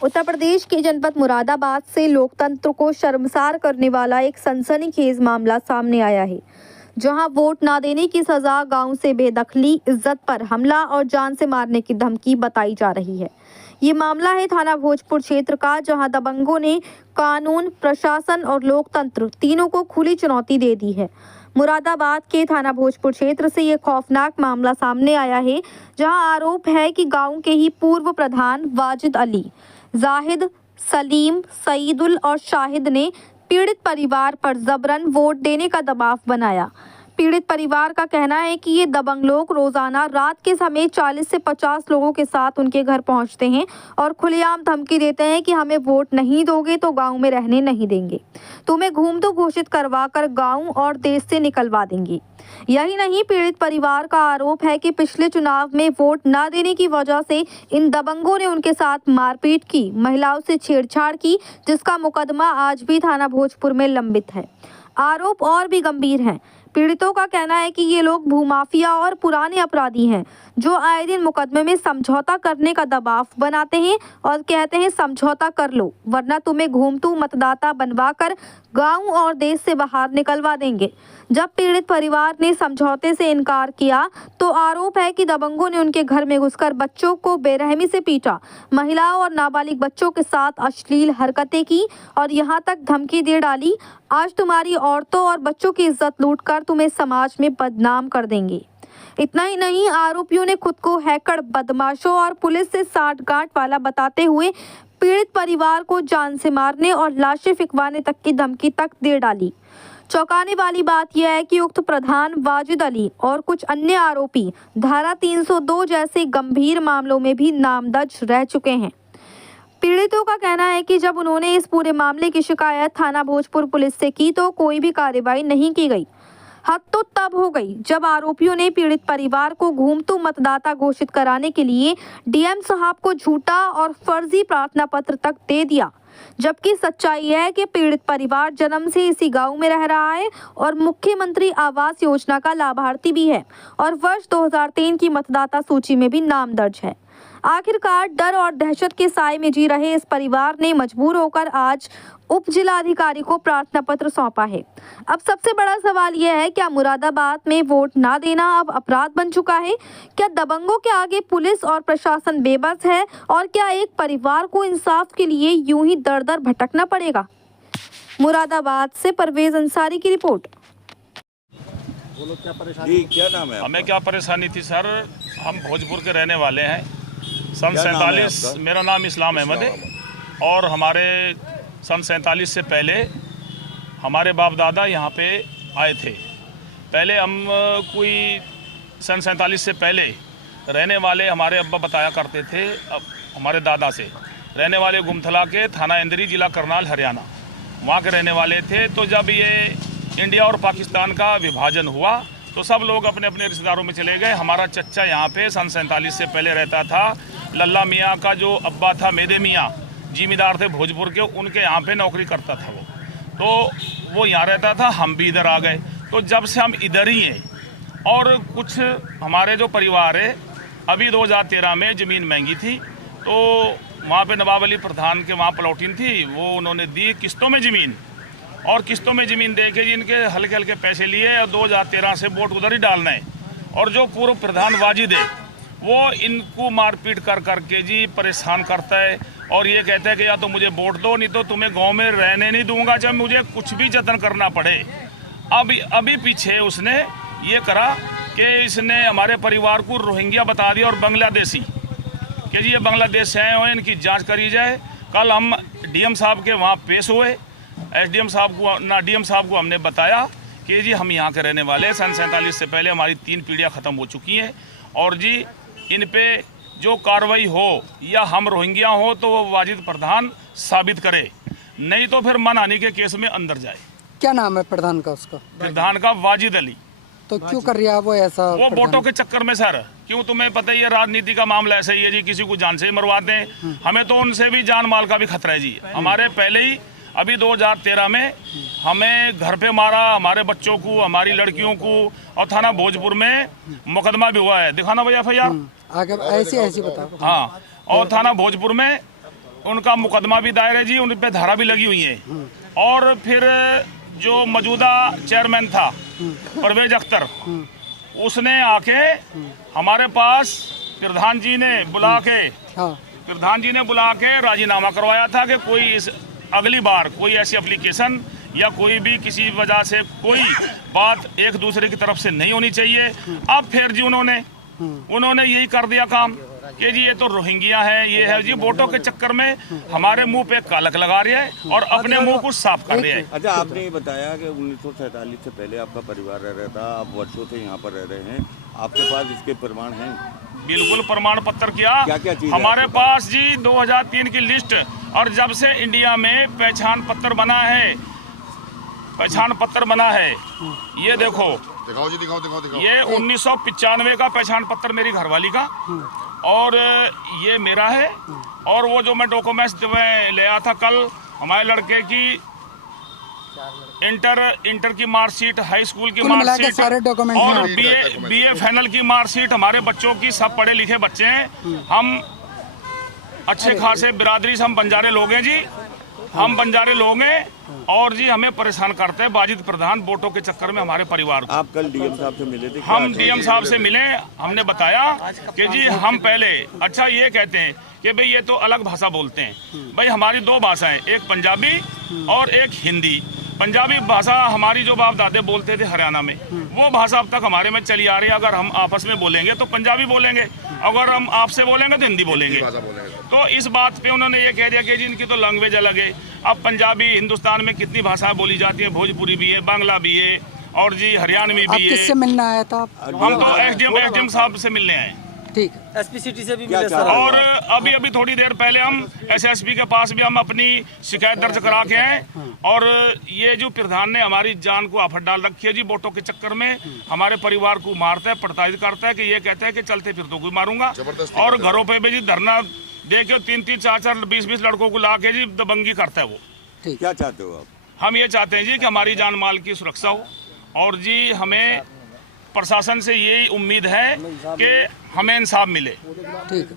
उत्तर प्रदेश के जनपद मुरादाबाद से लोकतंत्र को शर्मसार करने वाला एक सनसनीखेज मामला सामने आया है, जहां वोट ना देने की सजा, गांव से बेदखली, इज्जत पर हमला और जान से मारने की धमकी बताई जा रही है। ये मामला है थाना भोजपुर क्षेत्र का, जहां दबंगों ने कानून, प्रशासन और लोकतंत्र तीनों को खुली चुनौती दे दी है। मुरादाबाद के थाना भोजपुर क्षेत्र से ये खौफनाक मामला सामने आया है, जहां आरोप है कि गांव के ही पूर्व प्रधान वाजिद अली, जाहिद, सलीम, सईदुल और शाहिद ने पीड़ित परिवार पर जबरन वोट देने का दबाव बनाया। पीड़ित परिवार का कहना है कि ये दबंग लोग रोजाना रात के समय 40 से 50 लोगों के साथ उनके घर पहुंचते हैं और खुलेआम धमकी देते हैं कि हमें वोट नहीं दोगे तो गांव में रहने नहीं देंगे, तुम्हें घूमतू घोषित करवाकर गांव और देश से निकलवा देंगे। यही नहीं, पीड़ित परिवार का आरोप है कि पिछले चुनाव में वोट न देने की वजह से इन दबंगों ने उनके साथ मारपीट की, महिलाओं से छेड़छाड़ की, जिसका मुकदमा आज भी थाना भोजपुर में लंबित है। आरोप और भी गंभीर हैं। पीड़ितों का कहना है कि ये लोग भूमाफिया और पुराने अपराधी हैं, जो आए दिन मुकदमे में समझौता करने का दबाव बनाते हैं और कहते हैं समझौता कर लो वरना तुम्हें घूमतू मतदाता बनवाकर गांव और देश से बाहर निकलवा देंगे। जब पीड़ित परिवार ने समझौते से इनकार किया तो आरोप है कि दबंगों ने उनके घर में घुसकर बच्चों को बेरहमी से पीटा, महिलाओं और नाबालिग बच्चों के साथ अश्लील हरकतें की और यहां तक धमकी दे डाली, आज तुम्हारी औरतों और बच्चों की इज्जत लूटकर तुम्हें समाज में बदनाम कर देंगे। इतना ही नहीं, आरोपियों ने खुद को हैकर, बदमाशों और पुलिस से साठगांठ वाला बताते हुए पीड़ित परिवार को जान से मारने और लाशें फिकवाने तक की धमकी तक दे डाली। चौंकाने वाली बात यह है कि उक्त प्रधान वाजिद अली और कुछ अन्य आरोपी धारा 302 जैसे गंभीर मामलों में भी नामदर्ज रह चुके हैं। पीड़ितों का कहना है कि जब उन्होंने इस पूरे मामले की शिकायत थाना भोजपुर पुलिस से की तो कोई भी कार्रवाई नहीं की गई। हद तो तब हो गई जब आरोपियों ने पीड़ित परिवार को घूमतू मतदाता घोषित कराने के लिए डीएम साहब को झूठा और फर्जी प्रार्थना पत्र तक दे दिया, जबकि सच्चाई है कि पीड़ित परिवार जन्म से इसी गांव में रह रहा है और मुख्यमंत्री आवास योजना का लाभार्थी भी है और वर्ष 2003 की मतदाता सूची में भी नाम दर्ज है। आखिरकार डर और दहशत के साए में जी रहे इस परिवार ने मजबूर होकर आज उप जिलाधिकारी को प्रार्थना पत्र सौंपा है। अब सबसे बड़ा सवाल यह है, क्या मुरादाबाद में वोट ना देना अब अपराध बन चुका है? क्या दबंगों के आगे पुलिस और प्रशासन बेबस है? और क्या एक परिवार को इंसाफ के लिए यूं ही दर दर भटकना पड़ेगा? मुरादाबाद से परवेज अंसारी की रिपोर्ट। बोलो, क्या परेशानी? क्या नाम है? हमें क्या परेशानी थी सर, हम भोजपुर के रहने वाले हैं। सन 47, मेरा नाम इस्लाम अहमद है और हमारे सन 47 से पहले हमारे बाप दादा यहाँ पे आए थे। पहले हम कोई सन 47 से पहले रहने वाले हमारे अब्बा बताया करते थे, अब हमारे दादा से रहने वाले गुमथला के थाना इंदरी, जिला करनाल, हरियाणा, वहाँ के रहने वाले थे। तो जब ये इंडिया और पाकिस्तान का विभाजन हुआ तो सब लोग अपने अपने रिश्तेदारों में चले गए। हमारा चच्चा यहाँ पे सन 47 से पहले रहता था। लल्ला मियाँ का जो अब्बा था, मेदे मियाँ, जिम्मेदार थे भोजपुर के, उनके यहाँ पे नौकरी करता था वो, तो वो यहाँ रहता था। हम भी इधर आ गए। तो जब से हम इधर ही हैं और कुछ हमारे जो परिवार है, अभी 2013 में ज़मीन महंगी थी तो वहाँ पे नवाब अली प्रधान के वहाँ प्लॉटिंग थी, वो उन्होंने दी किस्तों में ज़मीन, और किस्तों में ज़मीन दे के जिनके हल्के हल्के पैसे लिए और 2013 से वोट उधर ही डालना है। और जो पूर्व प्रधान वाजिद है वो इनको मारपीट कर करके जी परेशान करता है और ये कहता है कि या तो मुझे वोट दो, नहीं तो तुम्हें गांव में रहने नहीं दूंगा, चाहे मुझे कुछ भी जतन करना पड़े। अभी पीछे उसने ये करा कि इसने हमारे परिवार को रोहिंग्या बता दिया और बांग्लादेशी, कि जी ये बांग्लादेश से आए हुए, इनकी जांच करी जाए। कल हम डीएम साहब के वहाँ पेश हुए, एसडीएम साहब को ना डीएम साहब को हमने बताया कि जी हम यहाँ के रहने वाले, सन 47 से पहले हमारी 3 पीढ़ियाँ ख़त्म हो चुकी हैं और जी इन पे जो कार्रवाई हो या हम रोहिंग्या हो तो वो वाजिद प्रधान साबित करे, नहीं तो फिर मानहानि के केस में अंदर जाए। क्या नाम है प्रधान का? उसका प्रधान का वाजिद अली। तो क्यों कर रहा है वो ऐसा? वो वोटों के चक्कर में सर, क्यों तुम्हें पता ही है राजनीति का मामला ऐसा ही है जी, किसी को जान से ही मरवाते हैं। हमें तो उनसे भी जान माल का भी खतरा है जी। हमारे पहले ही अभी 2013 में हमें घर पे मारा, हमारे बच्चों को, हमारी लड़कियों को, और थाना भोजपुर में मुकदमा भी हुआ है। दिखाना भैया FIR आगे ऐसी बताओ। हाँ, और थाना भोजपुर में उनका मुकदमा भी दायर है जी, उन पे धारा भी लगी हुई है। और फिर जो मौजूदा चेयरमैन था परवेज अख्तर, उसने आके हमारे पास प्रधान जी ने बुला के राजीनामा करवाया था कि कोई इस अगली बार कोई ऐसी एप्लीकेशन या कोई भी किसी वजह से कोई बात एक दूसरे की तरफ से नहीं होनी चाहिए। अब फिर जी उन्होंने यही कर दिया काम कि जी ये तो रोहिंग्या है, ये है जी, वोटों के चक्कर में हमारे मुंह पे कालक लगा रही है और अपने मुंह को साफ कर रही है। अच्छा, आपने ये बताया कि 1947 से पहले आपका परिवार रह रहा था, आप वर्षों से यहाँ पर रह रहे हैं, आपके पास इसके प्रमाण हैं? बिल्कुल प्रमाण पत्र क्या क्या चीज हमारे पास जी 2003 की लिस्ट, और जब से इंडिया में पहचान पत्र बना है, ये देखो, दिखाओ। ये 1995 का पहचान पत्र मेरी घरवाली का, और ये मेरा है। और वो जो मैं डॉक्यूमेंट्स ले आया था कल, हमारे लड़के की इंटर की मार्कशीट, हाई स्कूल की मार्कशीट और बीए फाइनल की मार्कशीट, हमारे बच्चों की, सब पढ़े लिखे बच्चे हैं। हम अच्छे खासे बिरादरी से हम बंजारे लोग हैं जी, हम बंजारे लोग हैं, और जी हमें परेशान करते हैं बाजिद प्रधान वोटों के चक्कर में हमारे परिवार को। आप कल डीएम साहब से मिले थे? हम डीएम साहब से मिले, हमने बताया कि जी हम पहले अच्छा ये कहते हैं कि भाई ये तो अलग भाषा बोलते हैं। भाई हमारी दो भाषाएं, एक पंजाबी और एक हिंदी। पंजाबी भाषा हमारी जो बाप दादे बोलते थे हरियाणा में, वो भाषा अब तक हमारे में चली आ रही है। अगर हम आपस में बोलेंगे तो पंजाबी बोलेंगे, अगर हम आपसे बोलेंगे तो हिंदी बोलेंगे। तो इस बात पे उन्होंने ये कह दिया कि जी इनकी तो लैंग्वेज अलग है। अब पंजाबी, हिंदुस्तान में कितनी भाषाएं बोली जाती है, भोजपुरी भी है, बांग्ला भी है, और जी हरियाणवी भी है। किससे मिलने आया था आप? हम तो एसडीएम साहब से मिलने आए। ठीक, एसपी सिटी से भी मिले सर। और अभी थोड़ी देर पहले हम एसएसपी के पास भी हम अपनी शिकायत दर्ज करा के आए। और ये जो प्रधान ने हमारी जान को आफत डाल रखी है जी, वोटों के चक्कर में हमारे परिवार को मारता है, प्रताड़ित करता है, कि ये कहता है कि चलते फिर तो कोई मारूंगा। और घरों पे भी जी धरना दे के 3-3, 4-4, 20-20 लड़कों को ला के जी दबंगी करता है वो। क्या चाहते हो आप? हम ये चाहते हैं जी कि हमारी जान माल की सुरक्षा हो, और जी हमें प्रशासन से यही उम्मीद है कि हमें इंसाफ मिले। ठीक।